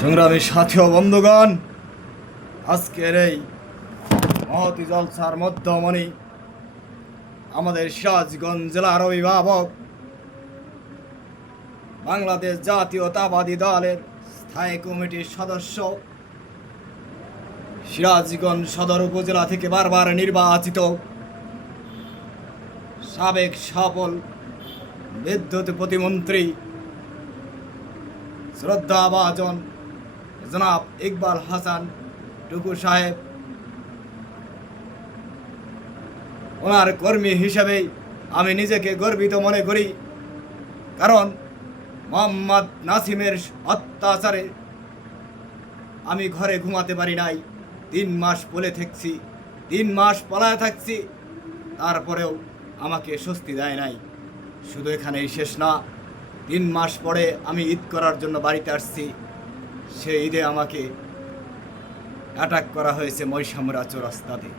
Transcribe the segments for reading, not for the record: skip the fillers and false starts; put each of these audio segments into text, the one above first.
সংগ্রামী সাথী ও বন্ধুগণ, আজকের এই মহতি জলসার মধ্যমণি আমাদের সিরাজগঞ্জ জেলার অভিভাবক, বাংলাদেশ জাতীয়তাবাদী দলের স্থায়ী কমিটির সদস্য, সিরাজগঞ্জ সদর উপজেলা থেকে বারবার নির্বাচিত সাবেক সফল বিদ্যুৎ প্রতিমন্ত্রী শ্রদ্ধাভাজন জনাব ইকবাল হাসান টুকু সাহেব, ওনার কর্মী হিসেবে আমি নিজেকে গর্বিত মনে করি। কারণ মোহাম্মদ নাসিমের অত্যাচারে আমি ঘরে ঘুমাতে পারি নাই। 3 মাস পলে থাকছি, 3 মাস পলায় থাকছি, তারপরেও আমাকে স্বস্তি দেয় নাই। শুধু এখানেই শেষ না, 3 মাস পরে আমি ঈদ করার জন্য বাড়িতে আসছি। সেই ঈদে আমাকে অ্যাটাক করা হয়েছে মৈশামরা চৌরাস্তাতে।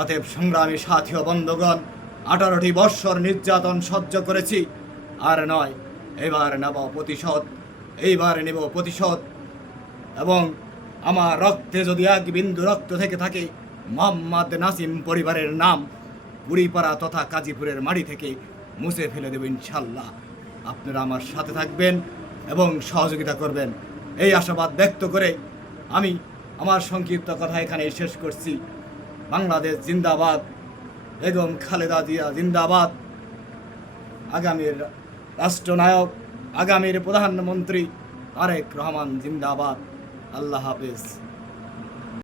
অতএব সংগ্রামী সাথী ও বন্ধুগণ, 18টি বৎসর নির্যাতন সহ্য করেছি, আর নয়, এবার নেব প্রতিশোধ, এইবার নেব প্রতিশোধ। এবং আমার রক্তে যদি 1 বিন্দু রক্ত থেকে থাকে, মোহাম্মদ নাসিম পরিবারের নাম বুড়িপাড়া তথা কাজীপুরের মাটি থেকে মুছে ফেলে দেব ইনশাল্লাহ। আপনারা আমার সাথে থাকবেন এবং সহযোগিতা করবেন, এই আশাবাদ ব্যক্ত করে আমি আমার সংক্ষিপ্ত কথা এখানে শেষ করছি। বাংলাদেশ জিন্দাবাদ, বেগম খালেদা জিয়া জিন্দাবাদ, আগামীর রাষ্ট্রনায়ক, আগামীর প্রধানমন্ত্রী তারেক রহমান জিন্দাবাদ। আল্লাহ হাফেজ।